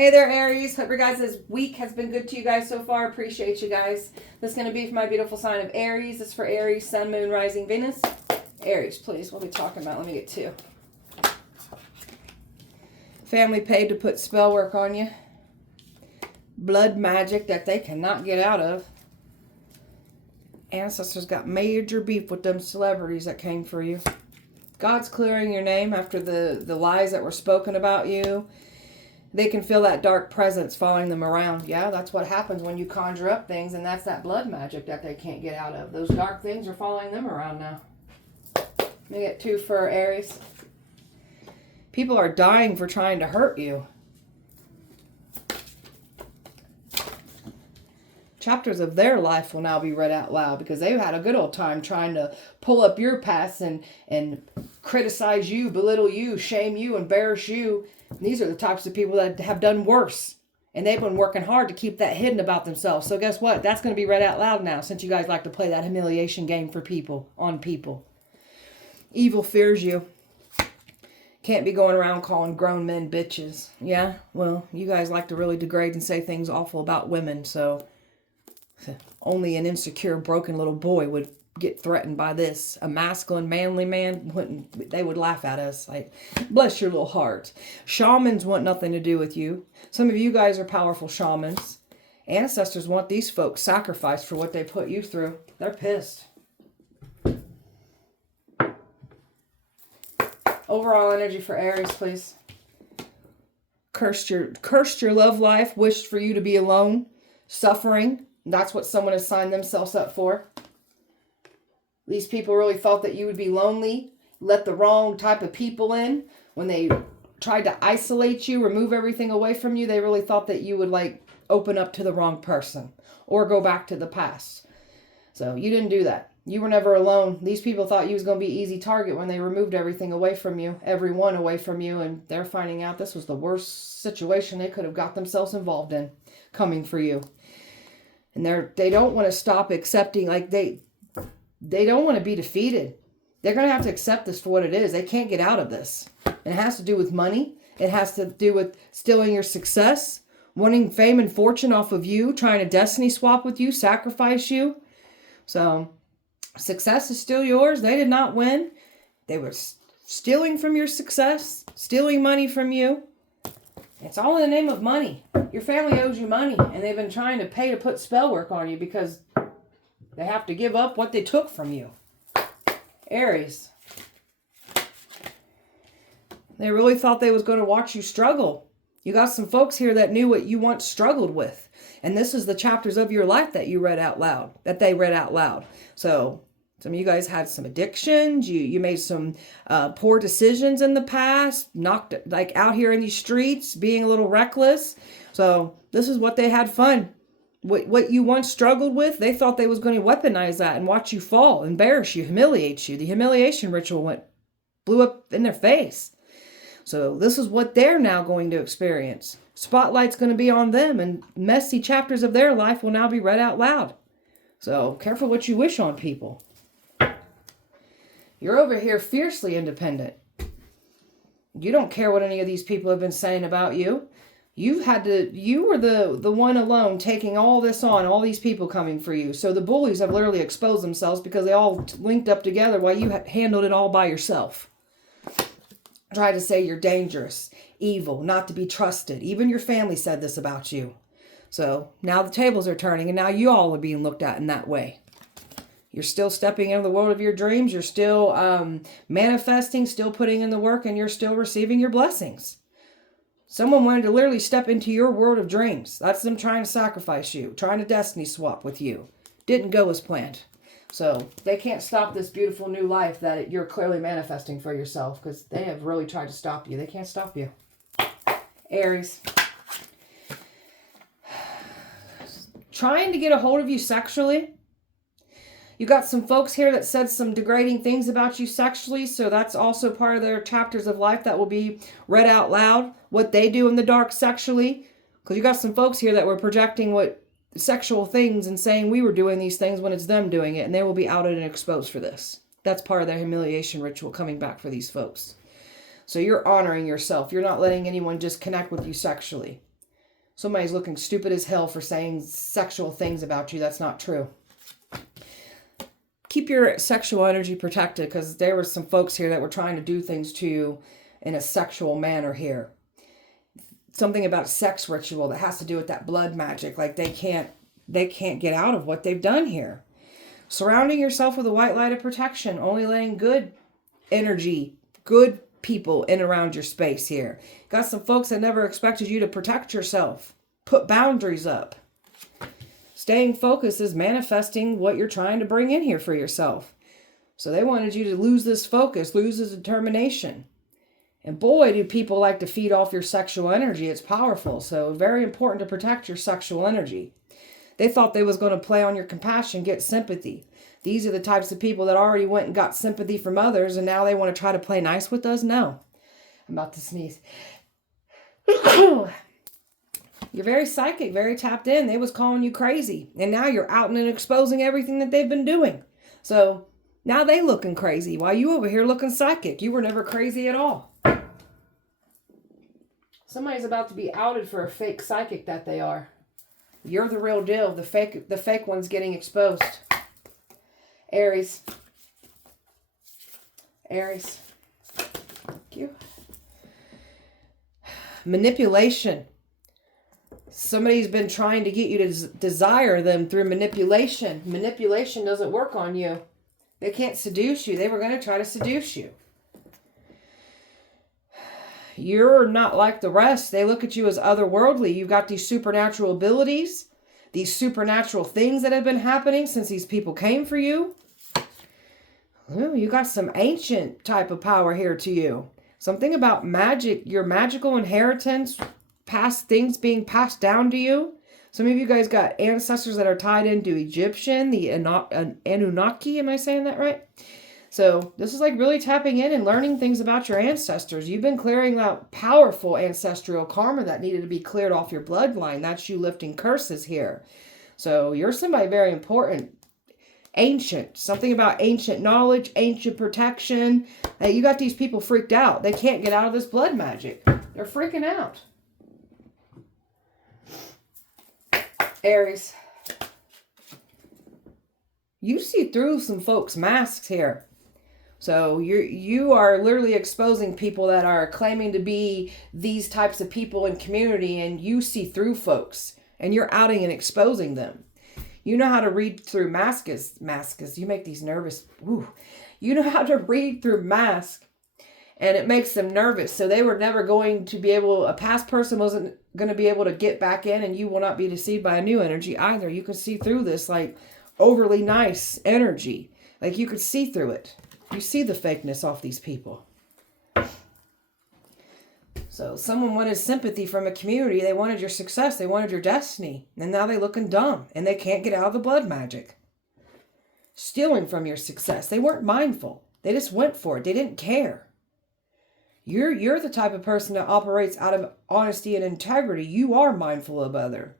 Hey there, Aries. Hope your guys' week has been good to you guys so far. Appreciate you guys. This is going to be for my beautiful sign of Aries. This is for Aries, Sun, Moon, Rising, Venus. Aries, please. What are we talking about? Let me get two. Family paid to put spell work on you. Blood magic that they cannot get out of. Ancestors got major beef with them celebrities that came for you. God's clearing your name after the lies that were spoken about you. They can feel that dark presence following them around. Yeah, that's what happens when you conjure up things, and that's that blood magic that they can't get out of. Those dark things are following them around now. Let me get two for Aries. People are dying for trying to hurt you. Chapters of their life will now be read out loud because they've had a good old time trying to pull up your past and criticize you, belittle you, shame you, embarrass you. These are the types of people that have done worse. And they've been working hard to keep that hidden about themselves. So guess what? That's going to be read out loud now, since you guys like to play that humiliation game for people, on people. Evil fears you. Can't be going around calling grown men bitches. Yeah? Well, you guys like to really degrade and say things awful about women, so only an insecure, broken little boy would get threatened by this. A masculine, manly man, they would laugh at us. Like, bless your little heart. Shamans want nothing to do with you. Some of you guys are powerful shamans. Ancestors want these folks sacrificed for what they put you through. They're pissed. Overall energy for Aries, please. Cursed your love life. Wished for you to be alone. Suffering. That's what someone has signed themselves up for. These people really thought that you would be lonely, let the wrong type of people in. When they tried to isolate you, remove everything away from you, they really thought that you would like open up to the wrong person or go back to the past. So you didn't do that. You were never alone. These people thought you was going to be an easy target when they removed everything away from you, everyone away from you, and they're finding out this was the worst situation they could have got themselves involved in coming for you. And they don't want to stop accepting, like they don't want to be defeated. They're going to have to accept this for what it is. They can't get out of this. And it has to do with money. It has to do with stealing your success, wanting fame and fortune off of you, trying to destiny swap with you, sacrifice you. So success is still yours. They did not win. They were stealing from your success, stealing money from you. It's all in the name of money. Your family owes you money, and they've been trying to pay to put spell work on you because they have to give up what they took from you. Aries. They really thought they was going to watch you struggle. You got some folks here that knew what you once struggled with. And this is the chapters of your life that you read out loud, that they read out loud. So some of you guys had some addictions. You made some poor decisions in the past, knocked like out here in these streets, being a little reckless. So this is what they had fun. What you once struggled with, they thought they was going to weaponize that and watch you fall, embarrass you, humiliate you. The humiliation ritual blew up in their face. So this is what they're now going to experience. Spotlight's going to be on them, and messy chapters of their life will now be read out loud. So careful what you wish on people. You're over here fiercely independent. You don't care what any of these people have been saying about you. You were the one alone taking all this on, all these people coming for you. So the bullies have literally exposed themselves because they all linked up together while you handled it all by yourself. Try to say you're dangerous, evil, not to be trusted. Even your family said this about you. So now the tables are turning, and now you all are being looked at in that way. You're still stepping into the world of your dreams. You're still manifesting, still putting in the work, and you're still receiving your blessings. Someone wanted to literally step into your world of dreams. That's them trying to sacrifice you, trying to destiny swap with you. Didn't go as planned. So they can't stop this beautiful new life that you're clearly manifesting for yourself, because they have really tried to stop you. They can't stop you. Aries. Trying to get a hold of you sexually. You got some folks here that said some degrading things about you sexually, so that's also part of their chapters of life that will be read out loud, what they do in the dark sexually. Because you got some folks here that were projecting what sexual things and saying we were doing these things when it's them doing it, and they will be outed and exposed for this. That's part of their humiliation ritual coming back for these folks. So you're honoring yourself. You're not letting anyone just connect with you sexually. Somebody's looking stupid as hell for saying sexual things about you. That's not true. Keep your sexual energy protected, because there were some folks here that were trying to do things to you in a sexual manner here. Something about sex ritual that has to do with that blood magic. Like they can't get out of what they've done here. Surrounding yourself with a white light of protection. Only letting good energy, good people in around your space here. Got some folks that never expected you to protect yourself. Put boundaries up. Staying focused is manifesting what you're trying to bring in here for yourself. So they wanted you to lose this focus, lose this determination. And boy, do people like to feed off your sexual energy. It's powerful. So very important to protect your sexual energy. They thought they was going to play on your compassion, get sympathy. These are the types of people that already went and got sympathy from others, and now they want to try to play nice with us? No. I'm about to sneeze. You're very psychic, very tapped in. They was calling you crazy. And now you're out and exposing everything that they've been doing. So now they looking crazy while you over here looking psychic. You were never crazy at all. Somebody's about to be outed for a fake psychic that they are. You're the real deal. The fake one's getting exposed. Aries. Aries. Thank you. Manipulation. Somebody's been trying to get you to desire them through manipulation. Manipulation doesn't work on you. They can't seduce you. They were going to try to seduce you. You're not like the rest. They look at you as otherworldly. You've got these supernatural abilities, these supernatural things that have been happening since these people came for you. Ooh, you got some ancient type of power here to you. Something about magic, your magical inheritance, past things being passed down to you. Some of you guys got ancestors that are tied into Egyptian, the Anunnaki. Am I saying that right? So this is like really tapping in and learning things about your ancestors. You've been clearing out powerful ancestral karma that needed to be cleared off your bloodline. That's you lifting curses here. So you're somebody very important. Ancient. Something about ancient knowledge, ancient protection. Hey, you got these people freaked out. They can't get out of this blood magic. They're freaking out. Aries. You see through some folks' masks here. So you are literally exposing people that are claiming to be these types of people in community, and you see through folks and you're outing and exposing them. You know how to read through masks. You make these nervous. Ooh. You know how to read through masks, and it makes them nervous. So they were never going to be able, a past person wasn't going to be able to get back in, and you will not be deceived by a new energy either. You can see through this like overly nice energy. Like you could see through it. You see the fakeness off these people. So someone wanted sympathy from a community. They wanted your success. They wanted your destiny. And now they're looking dumb. And they can't get out of the blood magic. Stealing from your success. They weren't mindful. They just went for it. They didn't care. You're the type of person that operates out of honesty and integrity. You are mindful of others.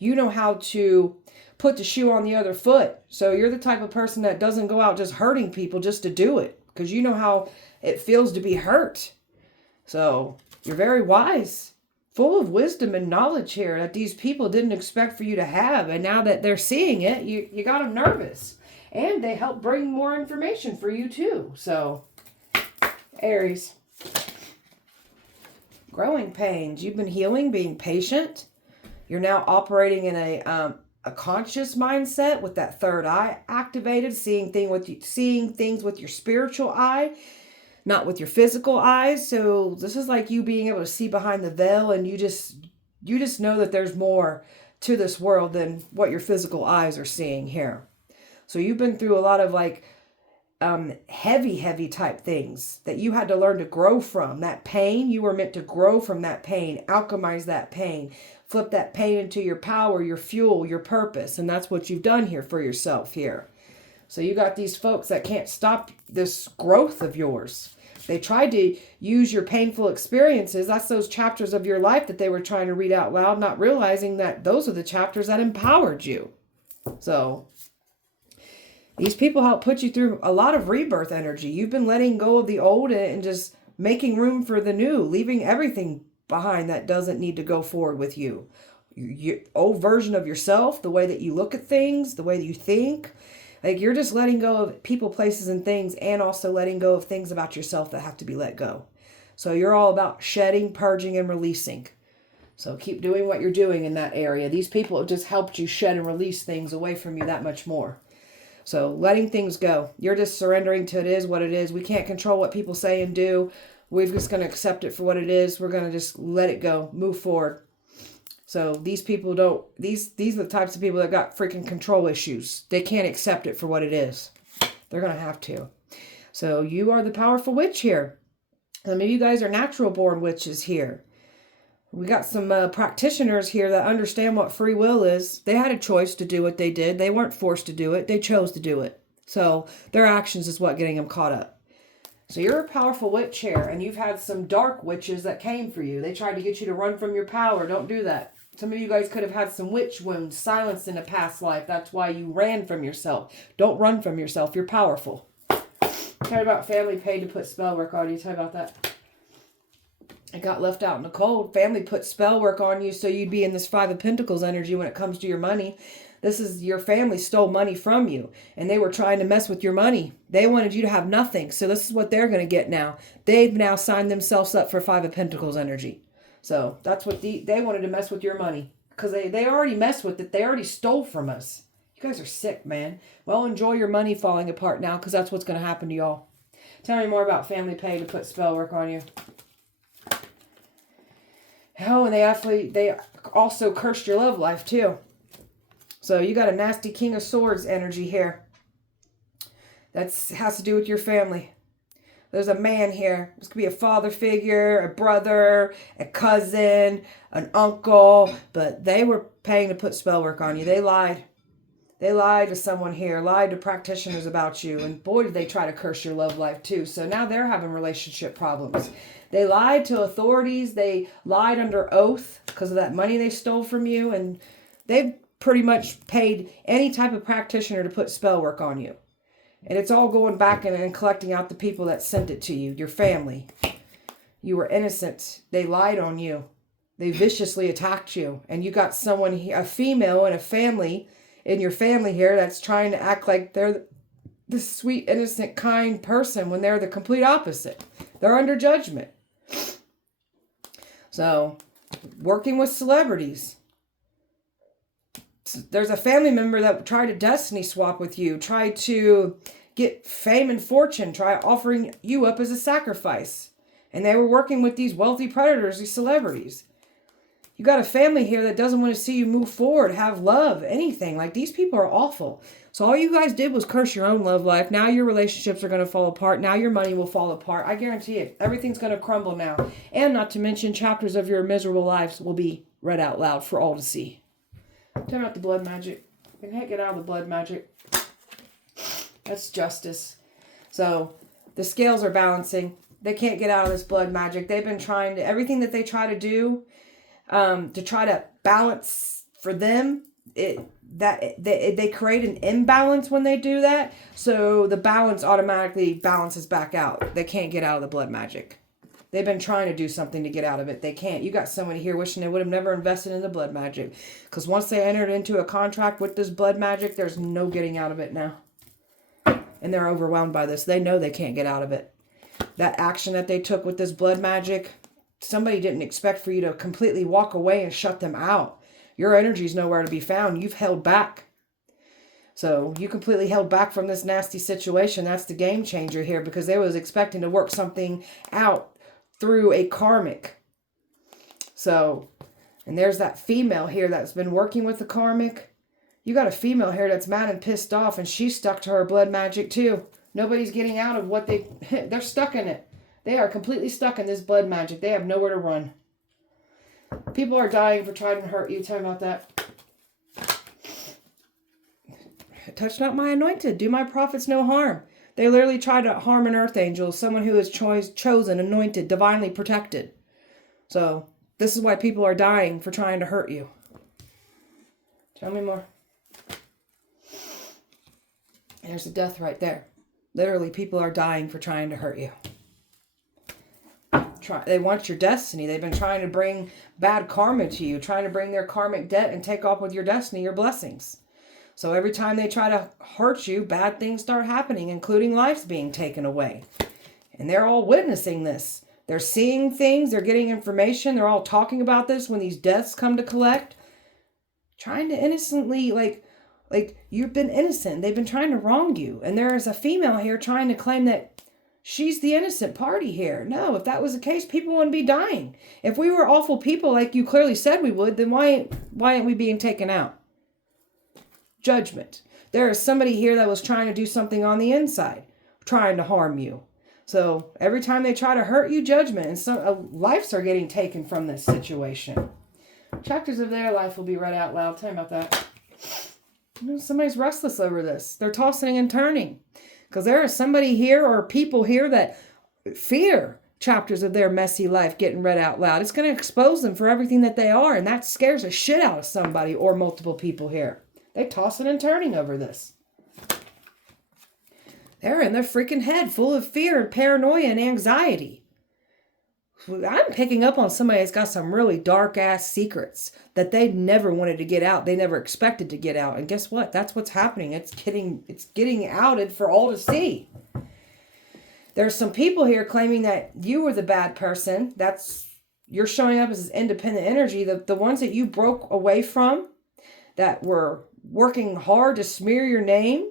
You know how to put the shoe on the other foot. So you're the type of person that doesn't go out just hurting people just to do it. Because you know how it feels to be hurt. So you're very wise. Full of wisdom and knowledge here that these people didn't expect for you to have. And now that they're seeing it, you got them nervous. And they help bring more information for you too. So, Aries. Growing pains. You've been healing, being patient. You're now operating in a conscious mindset with that third eye activated, seeing things with your spiritual eye, not with your physical eyes. So this is like you being able to see behind the veil, and you just know that there's more to this world than what your physical eyes are seeing here. So you've been through a lot of like heavy type things that you had to learn to grow from. That pain, you were meant to grow from that pain, alchemize that pain, flip that pain into your power, your fuel, your purpose. And that's what you've done here for yourself here. So you got these folks that can't stop this growth of yours. They tried to use your painful experiences. That's those chapters of your life that they were trying to read out loud, not realizing that those are the chapters that empowered you. So these people help put you through a lot of rebirth energy. You've been letting go of the old and just making room for the new, leaving everything behind that doesn't need to go forward with you. your old version of yourself, the way that you look at things, the way that you think. Like, you're just letting go of people, places, and things, and also letting go of things about yourself that have to be let go. So you're all about shedding, purging, and releasing. So keep doing what you're doing in that area. These people have just helped you shed and release things away from you that much more. So letting things go. You're just surrendering to it is what it is. We can't control what people say and do. We're just going to accept it for what it is. We're going to just let it go. Move forward. So these people don't, these are the types of people that got freaking control issues. They can't accept it for what it is. They're going to have to. So you are the powerful witch here. Some of you guys are natural born witches here. We got some practitioners here that understand what free will is. They had a choice to do what they did. They weren't forced to do it. They chose to do it. So their actions is what getting them caught up. So you're a powerful witch here, and you've had some dark witches that came for you. They tried to get you to run from your power. Don't do that. Some of you guys could have had some witch wounds, silenced in a past life. That's why you ran from yourself. Don't run from yourself. You're powerful. Tell me about family paid to put spell work on you. Tell me about that. It got left out in the cold. Family put spell work on you so you'd be in this Five of Pentacles energy when it comes to your money. This is your family stole money from you, and they were trying to mess with your money. They wanted you to have nothing, so this is what they're going to get now. They've now signed themselves up for Five of Pentacles energy. So that's what they wanted to mess with your money, because they already messed with it. They already stole from us. You guys are sick, man. Well, enjoy your money falling apart now, because that's what's going to happen to y'all. Tell me more about family pay to put spell work on you. Oh, and they also cursed your love life too. So you got a nasty King of Swords energy here. That has to do with your family. There's a man here. This could be a father figure, a brother, a cousin, an uncle. But they were paying to put spell work on you. They lied. They lied to someone here. Lied to practitioners about you. And boy, did they try to curse your love life too. So now they're having relationship problems. They lied to authorities. They lied under oath because of that money they stole from you. And they've pretty much paid any type of practitioner to put spell work on you. And it's all going back and collecting out the people that sent it to you, your family. You were innocent. They lied on you. They viciously attacked you. And you got someone, a female in a family, in your family here, that's trying to act like they're this sweet, innocent, kind person when they're the complete opposite. They're under judgment. So, working with celebrities. There's a family member that tried to destiny swap with you, tried to get fame and fortune, try offering you up as a sacrifice. And they were working with these wealthy predators, these celebrities. You got a family here that doesn't want to see you move forward, have love, anything. Like, these people are awful. So all you guys did was curse your own love life. Now your relationships are going to fall apart. Now your money will fall apart. I guarantee it. Everything's going to crumble now. And not to mention, chapters of your miserable lives will be read out loud for all to see. Turn out the blood magic. You can't get out of the blood magic. That's justice. So the scales are balancing. They can't get out of this blood magic. They've been trying to, everything that they try to do to try to balance for them, they create an imbalance when they do that. So the balance automatically balances back out. They can't get out of the blood magic. They've been trying to do something to get out of it. They can't. You got somebody here wishing they would have never invested in the blood magic. Because once they entered into a contract with this blood magic, there's no getting out of it now. And they're overwhelmed by this. They know they can't get out of it. That action that they took with this blood magic, somebody didn't expect for you to completely walk away and shut them out. Your energy's nowhere to be found. You've held back. So you completely held back from this nasty situation. That's the game changer here, because they was expecting to work something out through a karmic. So, and there's that female here that's been working with the karmic. You got a female here that's mad and pissed off, and she's stuck to her blood magic too. Nobody's getting out of what they're stuck in it. They are completely stuck in this blood magic. They have nowhere to run. People are dying for trying to hurt you. Tell me about that. Touch not my anointed. Do my prophets no harm. They literally try to harm an earth angel, someone who is chosen, anointed, divinely protected. So this is why people are dying for trying to hurt you. Tell me more. There's the death right there. Literally, people are dying for trying to hurt you. They want your destiny. They've been trying to bring bad karma to you, trying to bring their karmic debt and take off with your destiny, your blessings. So every time they try to hurt you, bad things start happening, including lives being taken away. And they're all witnessing this. They're seeing things. They're getting information. They're all talking about this when these deaths come to collect. Trying to innocently, like you've been innocent. They've been trying to wrong you. And there is a female here trying to claim that she's the innocent party here. No, if that was the case, people wouldn't be dying. If we were awful people like you clearly said we would, then why aren't we being taken out? Judgment. There is somebody here that was trying to do something on the inside, trying to harm you. So every time they try to hurt you, judgment. And some lives are getting taken from this situation. Chapters of their life will be read out loud. Tell me about that. You know, somebody's restless over this. They're tossing and turning. Because there is somebody here or people here that fear chapters of their messy life getting read out loud. It's going to expose them for everything that they are. And that scares the shit out of somebody or multiple people here. They're tossing and turning over this. They're in their freaking head full of fear and paranoia and anxiety. I'm picking up on somebody that's got some really dark ass secrets that they never wanted to get out. They never expected to get out. And guess what? That's what's happening. It's getting outed for all to see. There's some people here claiming that you were the bad person. You're showing up as independent energy. The ones that you broke away from, that were working hard to smear your name.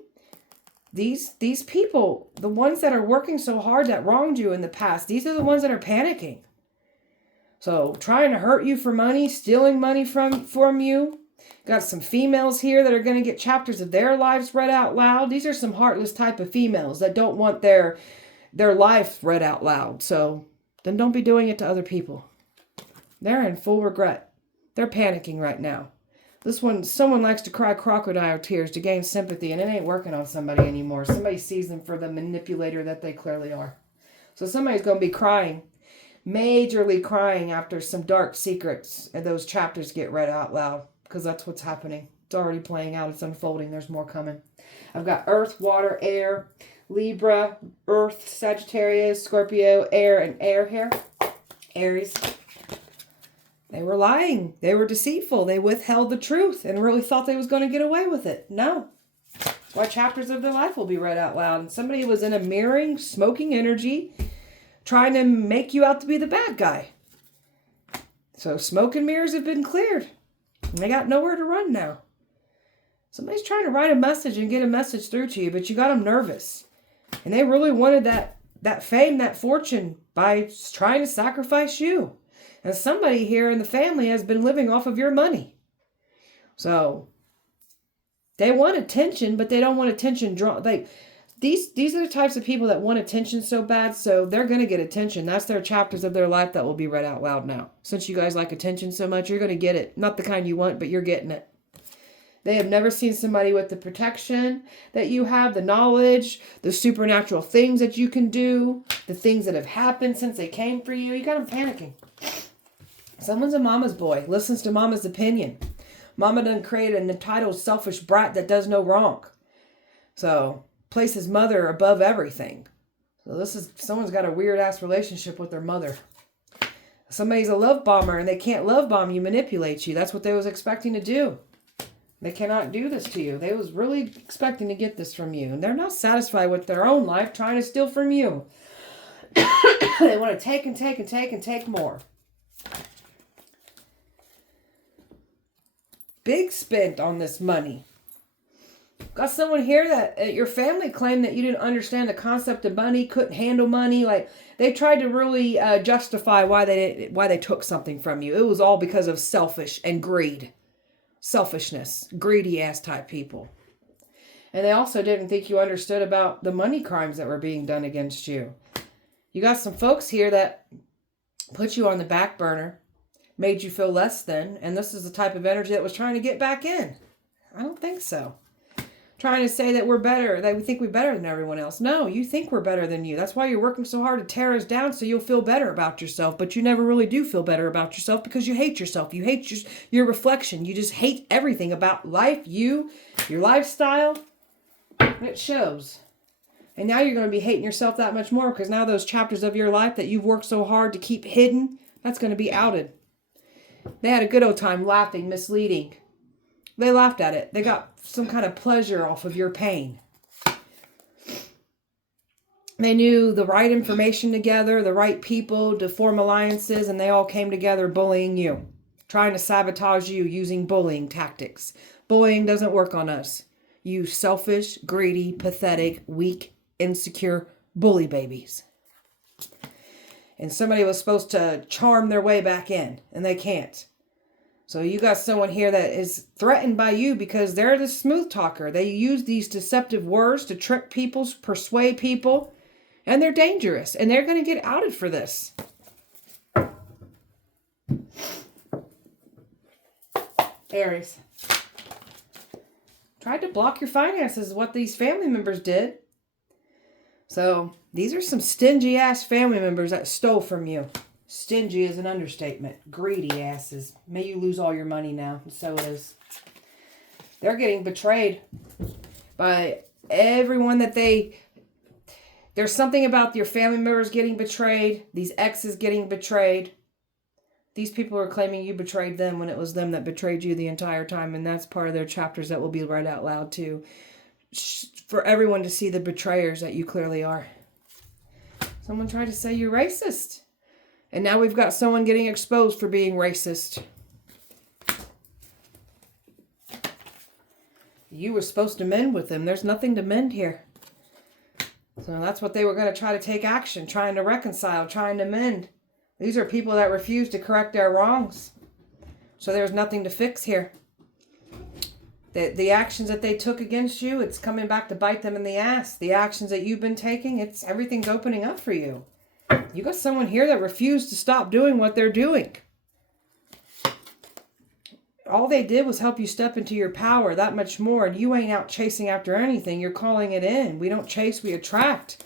These people, the ones that are working so hard that wronged you in the past, these are the ones that are panicking. So trying to hurt you for money, stealing money from you. Got some females here that are going to get chapters of their lives read out loud. These are some heartless type of females that don't want their life read out loud. So then don't be doing it to other people. They're in full regret. They're panicking right now. This one, someone likes to cry crocodile tears to gain sympathy, and it ain't working on somebody anymore. Somebody sees them for the manipulator that they clearly are. So somebody's going to be crying, majorly crying after some dark secrets, and those chapters get read out loud, because that's what's happening. It's already playing out. It's unfolding. There's more coming. I've got Earth, Water, Air, Libra, Earth, Sagittarius, Scorpio, Air, and Air here. Aries. They were lying. They were deceitful. They withheld the truth and really thought they was going to get away with it. No. That's why chapters of their life will be read out loud. And somebody was in a mirroring, smoking energy, trying to make you out to be the bad guy. So smoke and mirrors have been cleared. And they got nowhere to run now. Somebody's trying to write a message and get a message through to you, but you got them nervous. And they really wanted that fame, that fortune, by trying to sacrifice you. And somebody here in the family has been living off of your money. So they want attention, but they don't want attention drawn. Like these are the types of people that want attention so bad, so they're going to get attention. That's their chapters of their life that will be read out loud now. Since you guys like attention so much, you're going to get it. Not the kind you want, but you're getting it. They have never seen somebody with the protection that you have, the knowledge, the supernatural things that you can do, the things that have happened since they came for you. You got them panicking. Someone's a mama's boy, listens to mama's opinion. Mama done created an entitled, selfish brat that does no wrong. So, places mother above everything. So someone's got a weird-ass relationship with their mother. Somebody's a love bomber and they can't love bomb you, manipulate you. That's what they was expecting to do. They cannot do this to you. They was really expecting to get this from you. And they're not satisfied with their own life, trying to steal from you. They want to take and take and take and take more. Big spent on this money. Got someone here that your family claimed that you didn't understand the concept of money, couldn't handle money. Like they tried to really justify why they took something from you. It was all because of selfish and greed. Selfishness. Greedy ass type people. And they also didn't think you understood about the money crimes that were being done against you. You got some folks here that put you on the back burner. Made you feel less than, and this is the type of energy that was trying to get back in. I don't think so. Trying to say that we're better, that we think we're better than everyone else. No, you think we're better than you. That's why you're working so hard to tear us down so you'll feel better about yourself, but you never really do feel better about yourself because you hate yourself. You hate your reflection. You just hate everything about life, your lifestyle, and it shows. And now you're going to be hating yourself that much more because now those chapters of your life that you've worked so hard to keep hidden, that's going to be outed. They had a good old time laughing, misleading. They laughed at it. They got some kind of pleasure off of your pain. They knew the right information together, the right people to form alliances, and they all came together bullying you, trying to sabotage you using bullying tactics. Bullying doesn't work on us. You selfish, greedy, pathetic, weak, insecure bully babies. And somebody was supposed to charm their way back in, and they can't. So you got someone here that is threatened by you because they're the smooth talker. They use these deceptive words to trick people, persuade people, and they're dangerous, and they're going to get outed for this. Aries. Tried to block your finances is what these family members did. So these are some stingy ass family members that stole from you. Stingy is an understatement. Greedy asses. May you lose all your money now. And so it is. They're getting betrayed by everyone that they... There's something about your family members getting betrayed. These exes getting betrayed. These people are claiming you betrayed them when it was them that betrayed you the entire time. And that's part of their chapters that will be read out loud too. For everyone to see the betrayers that you clearly are. Someone tried to say you're racist. And now we've got someone getting exposed for being racist. You were supposed to mend with them. There's nothing to mend here. So that's what they were going to try to take action, trying to reconcile, trying to mend. These are people that refuse to correct their wrongs. So there's nothing to fix here. The actions that they took against you, it's coming back to bite them in the ass. The actions that you've been taking, everything's opening up for you. You got someone here that refused to stop doing what they're doing. All they did was help you step into your power that much more. And you ain't out chasing after anything. You're calling it in. We don't chase, we attract.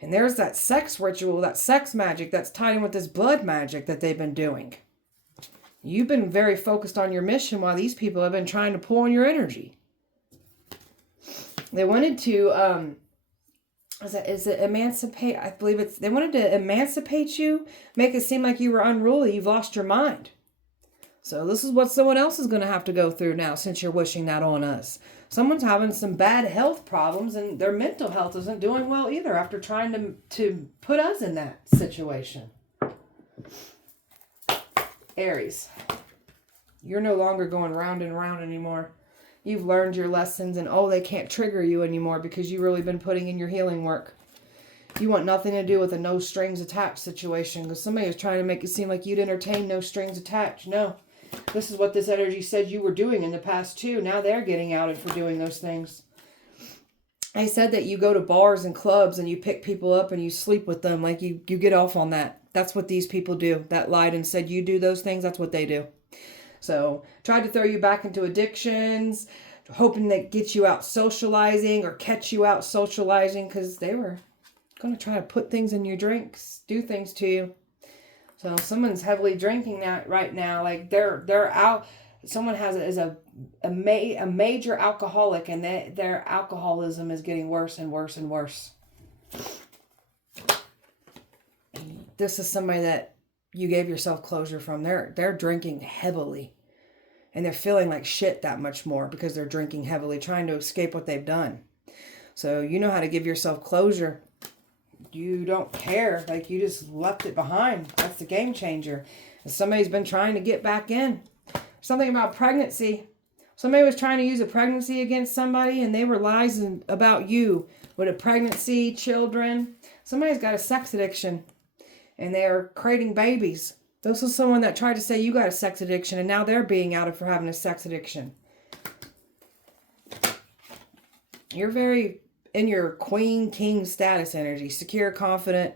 And there's that sex ritual, that sex magic that's tied in with this blood magic that they've been doing. You've been very focused on your mission while these people have been trying to pull on your energy. They wanted to, is it emancipate? I believe they wanted to emancipate you, make it seem like you were unruly. You've lost your mind. So this is what someone else is going to have to go through now since you're wishing that on us. Someone's having some bad health problems and their mental health isn't doing well either after trying to put us in that situation. Aries, you're no longer going round and round anymore. You've learned your lessons and they can't trigger you anymore because you've really been putting in your healing work. You want nothing to do with a no strings attached situation because somebody was trying to make it seem like you'd entertain no strings attached. No. This is what this energy said you were doing in the past too. Now they're getting outed for doing those things. I said that you go to bars and clubs and you pick people up and you sleep with them. Like you get off on that. That's what these people do. That lied and said you do those things. That's what they do. So tried to throw you back into addictions, hoping that get you out socializing or catch you out socializing because they were going to try to put things in your drinks, do things to you. So someone's heavily drinking that right now. Like they're out. Someone is a major alcoholic, and their alcoholism is getting worse and worse and worse. This is somebody that you gave yourself closure from. They're drinking heavily, and they're feeling like shit that much more because they're drinking heavily, trying to escape what they've done. So you know how to give yourself closure. You don't care. Like you just left it behind. That's the game changer. And somebody's been trying to get back in. Something about pregnancy. Somebody was trying to use a pregnancy against somebody and they were lying about you with a pregnancy, children. Somebody's got a sex addiction and they're creating babies. This is someone that tried to say you got a sex addiction and now they're being outed for having a sex addiction. You're very in your queen, king status energy. Secure, confident,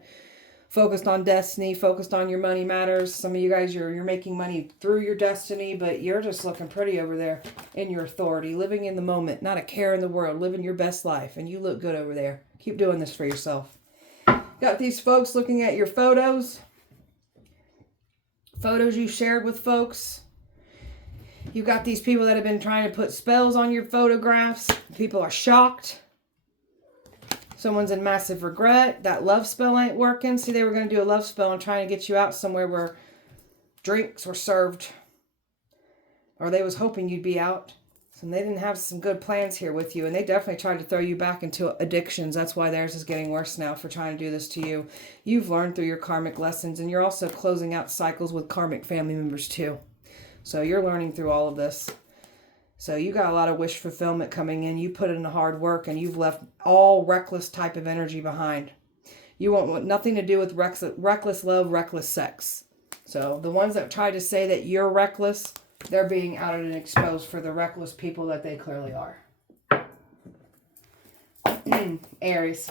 focused on destiny, focused on your money matters. Some of you guys, you're making money through your destiny, but you're just looking pretty over there in your authority, living in the moment, not a care in the world, living your best life. And you look good over there. Keep doing this for yourself. Got these folks looking at your photos. Photos you shared with folks. You've got these people that have been trying to put spells on your photographs. People are shocked. Someone's in massive regret. That love spell ain't working. See, they were going to do a love spell and trying to get you out somewhere where drinks were served. Or they was hoping you'd be out. And they didn't have some good plans here with you. And they definitely tried to throw you back into addictions. That's why theirs is getting worse now for trying to do this to you. You've learned through your karmic lessons. And you're also closing out cycles with karmic family members too. So you're learning through all of this. So you got a lot of wish fulfillment coming in. You put in the hard work and you've left all reckless type of energy behind. You want nothing to do with reckless love, reckless sex. So the ones that try to say that you're reckless, they're being outed and exposed for the reckless people that they clearly are. Aries.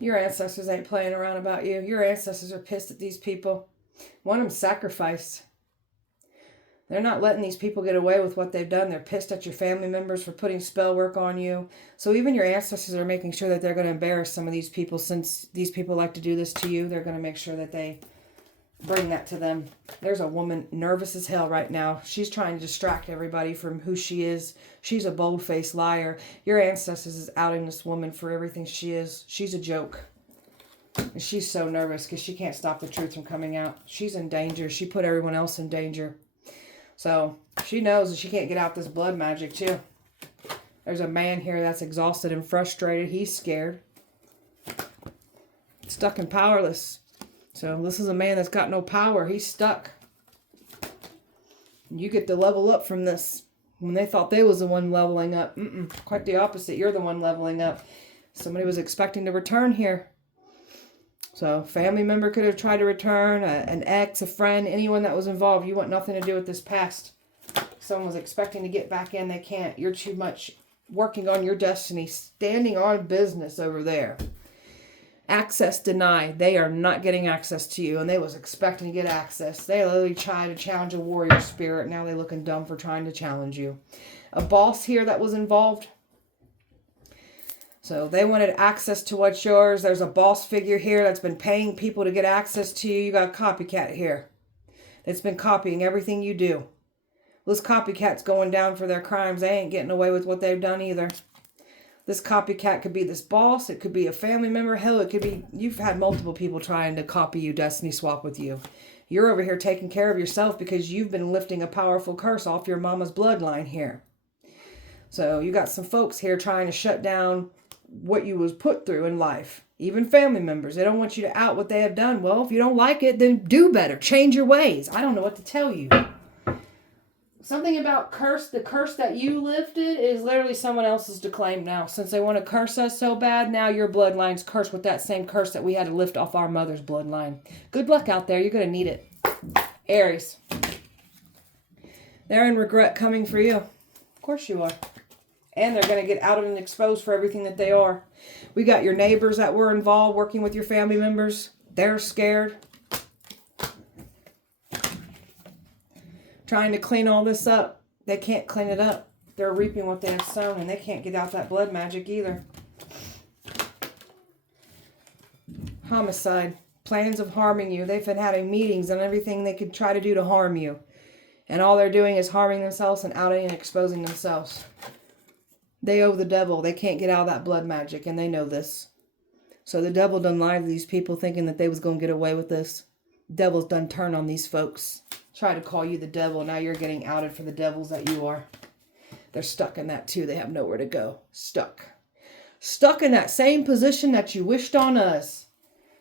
Your ancestors ain't playing around about you. Your ancestors are pissed at these people. One of them sacrificed. They're not letting these people get away with what they've done. They're pissed at your family members for putting spell work on you. So even your ancestors are making sure that they're going to embarrass some of these people. Since these people like to do this to you, they're going to make sure that they bring that to them. There's a woman nervous as hell right now. She's trying to distract everybody from who she is. She's a bold-faced liar. Your ancestors is outing this woman for everything she is. She's a joke. And she's so nervous because she can't stop the truth from coming out. She's in danger. She put everyone else in danger. So she knows that she can't get out this blood magic too. There's a man here that's exhausted and frustrated. He's scared. Stuck and powerless. So this is a man that's got no power. He's stuck. You get to level up from this. When they thought they was the one leveling up. Quite the opposite. You're the one leveling up. Somebody was expecting to return here. So family member could have tried to return, an ex, a friend, anyone that was involved. You want nothing to do with this past. Someone was expecting to get back in. They can't. You're too much working on your destiny, standing on business over there. Access denied. They are not getting access to you, and they was expecting to get access. They literally tried to challenge a warrior spirit. Now they're looking dumb for trying to challenge you. A boss here that was involved. So they wanted access to what's yours. There's a boss figure here that's been paying people to get access to you. You got a copycat here that's been copying everything you do. This copycat's going down for their crimes. They ain't getting away with what they've done either. This copycat could be this boss. It could be a family member. Hell, it could be you've had multiple people trying to copy you, destiny swap with you. You're over here taking care of yourself because you've been lifting a powerful curse off your mama's bloodline here. So you got some folks here trying to shut down what you was put through in life. Even family members. They don't want you to out what they have done. Well, if you don't like it, then do better. Change your ways. I don't know what to tell you. Something about curse. The curse that you lifted is literally someone else's to claim now. Since they want to curse us so bad, now your bloodline's cursed with that same curse that we had to lift off our mother's bloodline. Good luck out there. You're going to need it. Aries. They're in regret coming for you. Of course you are. And they're going to get outed and exposed for everything that they are. We got your neighbors that were involved working with your family members. They're scared. Trying to clean all this up. They can't clean it up. They're reaping what they have sown, and they can't get out that blood magic either. Homicide. Plans of harming you. They've been having meetings and everything they could try to do to harm you. And all they're doing is harming themselves and outing and exposing themselves. They owe the devil. They can't get out of that blood magic, and they know this. So the devil done lied to these people thinking that they was going to get away with this. Devil's done turn on these folks. Try to call you the devil. Now you're getting outed for the devils that you are. They're stuck in that too. They have nowhere to go. Stuck. Stuck in that same position that you wished on us.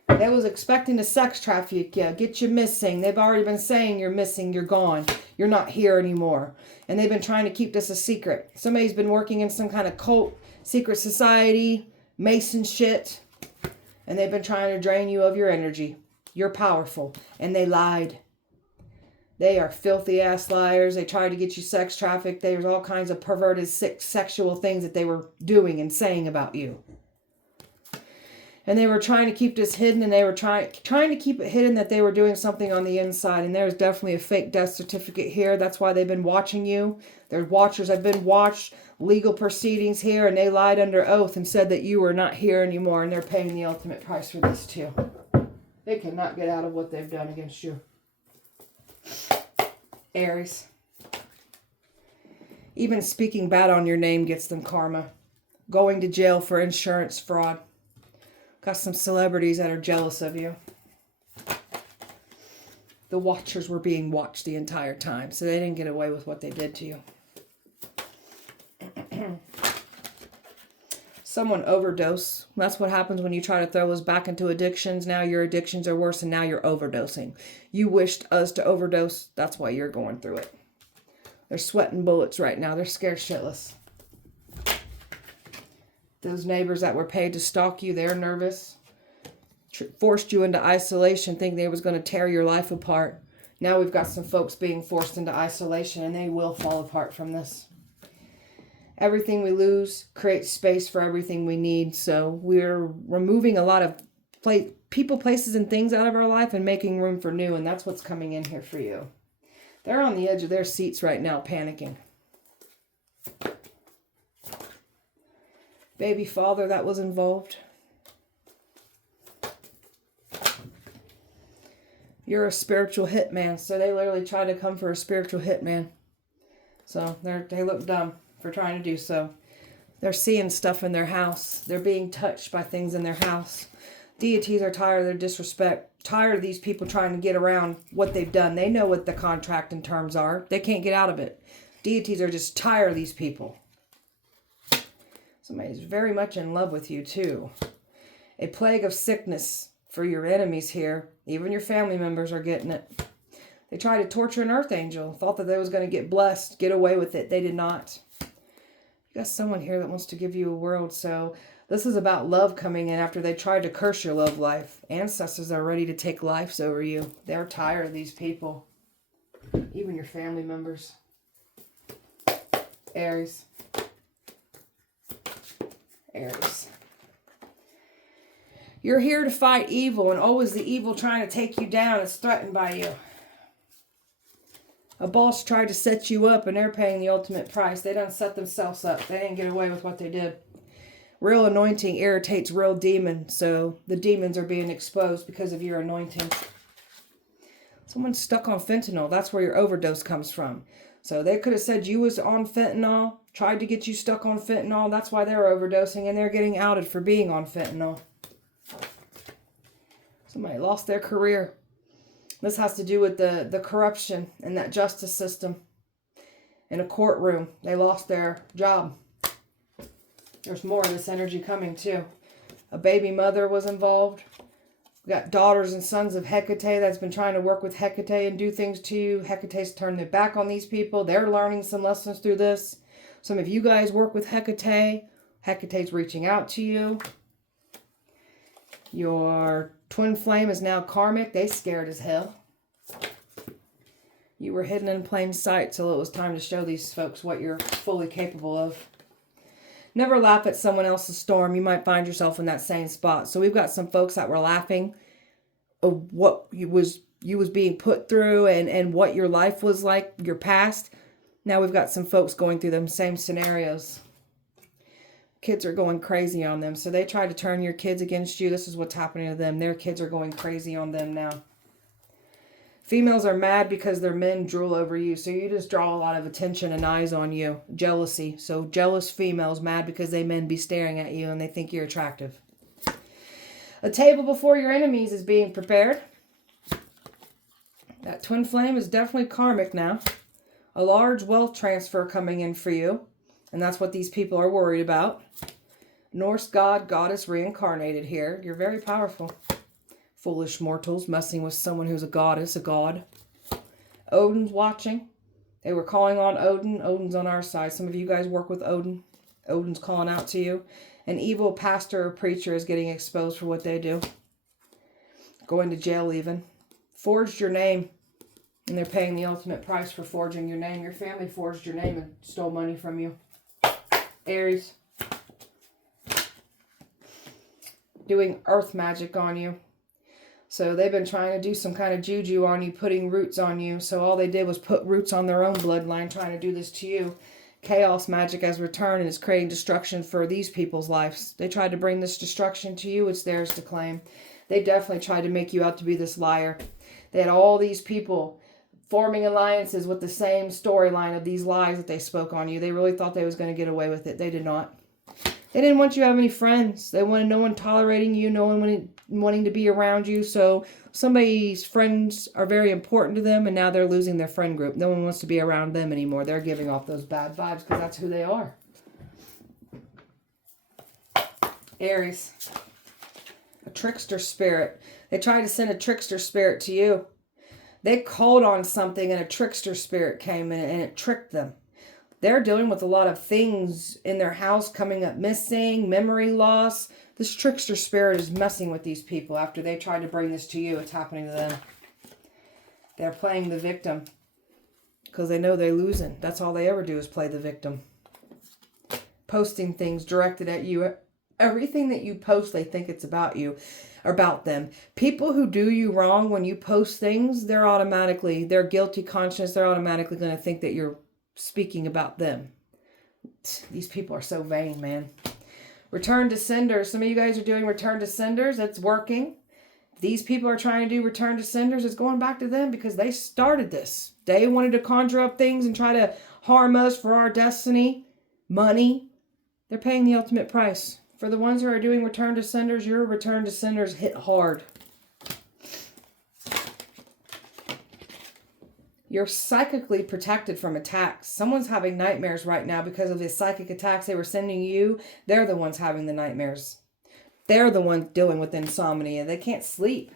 They was expecting to sex traffic you, get you missing. They've already been saying you're missing, you're gone. You're not here anymore. And they've been trying to keep this a secret. Somebody's been working in some kind of cult, secret society, Mason shit. And they've been trying to drain you of your energy. You're powerful. And they lied. They are filthy ass liars. They tried to get you sex trafficked. There's all kinds of perverted sexual things that they were doing and saying about you. And they were trying to keep this hidden, and they were trying to keep it hidden that they were doing something on the inside. And there's definitely a fake death certificate here. That's why they've been watching you. Their watchers have been watched. Legal proceedings here, and they lied under oath and said that you were not here anymore. And they're paying the ultimate price for this too. They cannot get out of what they've done against you. Aries. Even speaking bad on your name gets them karma. Going to jail for insurance fraud. Got some celebrities that are jealous of you. The watchers were being watched the entire time, so they didn't get away with what they did to you. Someone overdose. That's what happens when you try to throw us back into addictions. Now your addictions are worse and now you're overdosing. You wished us to overdose. That's why you're going through it. They're sweating bullets right now. They're scared shitless. Those neighbors that were paid to stalk you, they're nervous. Forced you into isolation, thinking they was going to tear your life apart. Now we've got some folks being forced into isolation and they will fall apart from this. Everything we lose creates space for everything we need. So we're removing a lot of people, places, and things out of our life and making room for new. And that's what's coming in here for you. They're on the edge of their seats right now, panicking. Baby father that was involved. You're a spiritual hitman. So they literally tried to come for a spiritual hitman. So they look dumb for trying to do so. They're seeing stuff in their house. They're being touched by things in their house. Deities are tired of their disrespect. Tired of these people trying to get around what they've done. They know what the contract and terms are. They can't get out of it. Deities are just tired of these people. Somebody's very much in love with you too. A plague of sickness for your enemies here. Even your family members are getting it. They tried to torture an earth angel. Thought that they was going to get blessed, get away with it. They did not. You got someone here that wants to give you a world. So this is about love coming in after they tried to curse your love life. Ancestors are ready to take lives over you. They're tired of these people. Even your family members. Aries. Aries. You're here to fight evil, and always the evil trying to take you down is threatened by you. A boss tried to set you up, and they're paying the ultimate price. They done set themselves up. They didn't get away with what they did. Real anointing irritates real demons, so the demons are being exposed because of your anointing. Someone's stuck on fentanyl. That's where your overdose comes from. So they could have said you was on fentanyl, tried to get you stuck on fentanyl. That's why they're overdosing, and they're getting outed for being on fentanyl. Somebody lost their career. This has to do with the corruption in that justice system. In a courtroom, they lost their job. There's more of this energy coming too. A baby mother was involved. We got daughters and sons of Hecate that's been trying to work with Hecate and do things to you. Hecate's turned their back on these people. They're learning some lessons through this. Some of you guys work with Hecate. Hecate's reaching out to you. Your twin flame is now karmic. They scared as hell. You were hidden in plain sight till it was time to show these folks what you're fully capable of. Never laugh at someone else's storm. You might find yourself in that same spot. So we've got some folks that were laughing of what you was being put through and what your life was like, your past. Now we've got some folks going through them same scenarios. Kids are going crazy on them. So they try to turn your kids against you. This is what's happening to them. Their kids are going crazy on them now. Females are mad because their men drool over you. So you just draw a lot of attention and eyes on you. Jealousy. So jealous females mad because they men be staring at you and they think you're attractive. A table before your enemies is being prepared. That twin flame is definitely karmic now. A large wealth transfer coming in for you. And that's what these people are worried about. Norse god, goddess reincarnated here. You're very powerful. Foolish mortals messing with someone who's a goddess, a god. Odin's watching. They were calling on Odin. Odin's on our side. Some of you guys work with Odin. Odin's calling out to you. An evil pastor or preacher is getting exposed for what they do. Going to jail even. Forged your name. And they're paying the ultimate price for forging your name. Your family forged your name and stole money from you. Aries. Doing earth magic on you. So they've been trying to do some kind of juju on you, putting roots on you. So all they did was put roots on their own bloodline, trying to do this to you. Chaos magic has returned and is creating destruction for these people's lives. They tried to bring this destruction to you. It's theirs to claim. They definitely tried to make you out to be this liar. They had all these people forming alliances with the same storyline of these lies that they spoke on you. They really thought they was going to get away with it. They did not. They didn't want you to have any friends. They wanted no one tolerating you, no one wanting to be around you. So somebody's friends are very important to them, and now they're losing their friend group. No one wants to be around them anymore. They're giving off those bad vibes because that's who they are. Aries. A trickster spirit. They tried to send a trickster spirit to you. They called on something and a trickster spirit came in and it tricked them. They're dealing with a lot of things in their house coming up missing, memory loss. This trickster spirit is messing with these people after they tried to bring this to you. It's happening to them. They're playing the victim because they know they're losing. That's all they ever do is play the victim. Posting things directed at you. Everything that you post, they think it's about you, or about them. People who do you wrong, when you post things, their guilty conscience, they're automatically going to think that you're speaking about them. These people are so vain, man. Return to senders. Some of you guys are doing return to senders. It's working. These people are trying to do return to senders. It's going back to them because they started this. They wanted to conjure up things and try to harm us for our destiny, money. They're paying the ultimate price. For the ones who are doing return to senders, your return to senders hit hard. You're psychically protected from attacks. Someone's having nightmares right now because of the psychic attacks they were sending you. They're the ones having the nightmares. They're the ones dealing with insomnia. They can't sleep.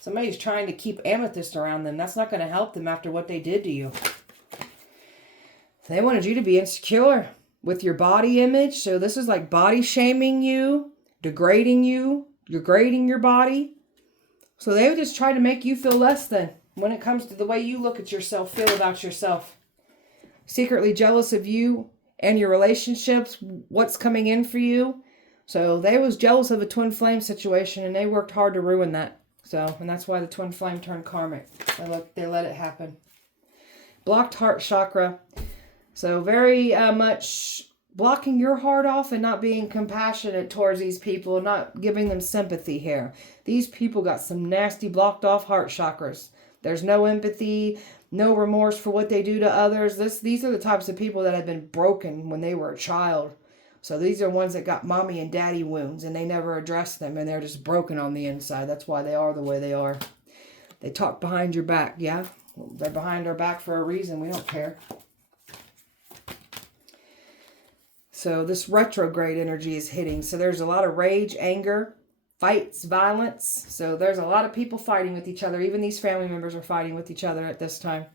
Somebody's trying to keep amethyst around them. That's not going to help them after what they did to you. They wanted you to be insecure with your body image. So this is like body shaming you, degrading you, degrading your body. So they would just try to make you feel less than when it comes to the way you look at yourself, feel about yourself. Secretly jealous of you and your relationships, what's coming in for you. So they was jealous of a twin flame situation and they worked hard to ruin that. So, and that's why the twin flame turned karmic. They let it happen. Blocked heart chakra. So very much blocking your heart off and not being compassionate towards these people, not giving them sympathy here. These people got some nasty blocked off heart chakras. There's no empathy, no remorse for what they do to others. These are the types of people that have been broken when they were a child. So these are ones that got mommy and daddy wounds and they never addressed them and they're just broken on the inside. That's why they are the way they are. They talk behind your back. Yeah, they're behind our back for a reason. We don't care. So this retrograde energy is hitting. So there's a lot of rage, anger, fights, violence. So there's a lot of people fighting with each other. Even these family members are fighting with each other at this time.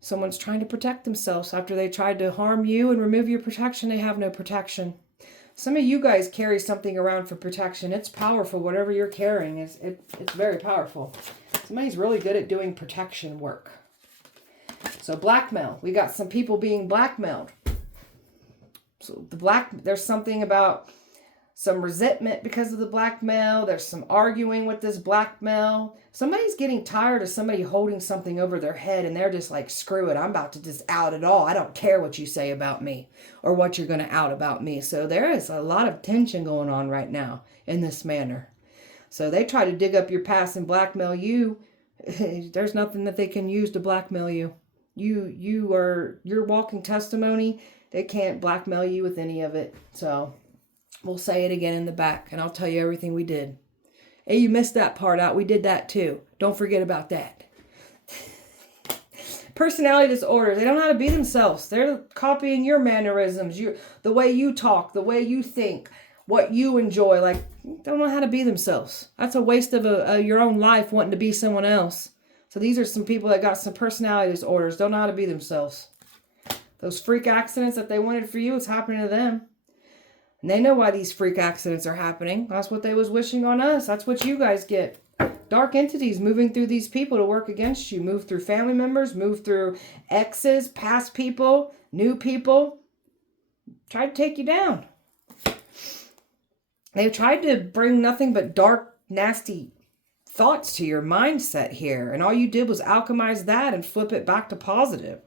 Someone's trying to protect themselves. After they tried to harm you and remove your protection, they have no protection. Some of you guys carry something around for protection. It's powerful. Whatever you're carrying, it's very powerful. Somebody's really good at doing protection work. So blackmail. We got some people being blackmailed. So there's something about some resentment because of the blackmail. There's some arguing with this blackmail. Somebody's getting tired of somebody holding something over their head and they're just like, screw it, I'm about to just out it all. I don't care what you say about me or what you're going to out about me. So there is a lot of tension going on right now in this manner. So they try to dig up your past and blackmail you. There's nothing that they can use to blackmail you. You are your walking testimony. They can't blackmail you with any of it. So we'll say it again in the back and I'll tell you everything we did. Hey, you missed that part out. We did that too. Don't forget about that. Personality disorders. They don't know how to be themselves. They're copying your mannerisms, the way you talk, the way you think, what you enjoy. Like, don't know how to be themselves. That's a waste of your own life wanting to be someone else. So these are some people that got some personality disorders. Don't know how to be themselves. Those freak accidents that they wanted for you, it's happening to them. And they know why these freak accidents are happening. That's what they was wishing on us. That's what you guys get. Dark entities moving through these people to work against you. Move through family members, move through exes, past people, new people. Try to take you down. They've tried to bring nothing but dark, nasty thoughts to your mindset here. And all you did was alchemize that and flip it back to positive.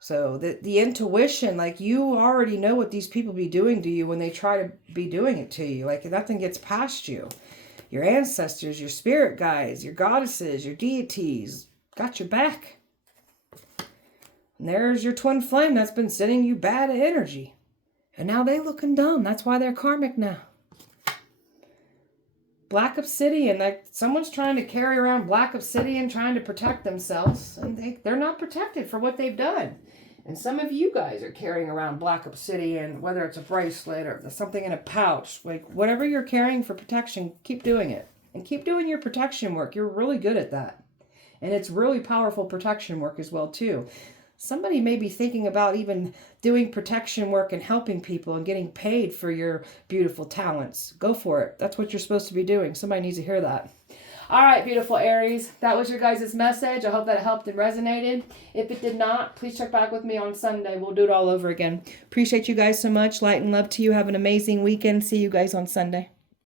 So the intuition, like you already know what these people be doing to you when they try to be doing it to you. Like nothing gets past you. Your ancestors, your spirit guides, your goddesses, your deities got your back. And there's your twin flame that's been sending you bad energy. And now they looking dumb. That's why they're karmic now. Black obsidian. Like someone's trying to carry around black obsidian, trying to protect themselves. And they're not protected for what they've done. And some of you guys are carrying around black obsidian, whether it's a bracelet or something in a pouch. Like whatever you're carrying for protection, keep doing it. And keep doing your protection work. You're really good at that. And it's really powerful protection work as well, too. Somebody may be thinking about even doing protection work and helping people and getting paid for your beautiful talents. Go for it. That's what you're supposed to be doing. Somebody needs to hear that. All right, beautiful Aries. That was your guys' message. I hope that helped and resonated. If it did not, please check back with me on Sunday. We'll do it all over again. Appreciate you guys so much. Light and love to you. Have an amazing weekend. See you guys on Sunday.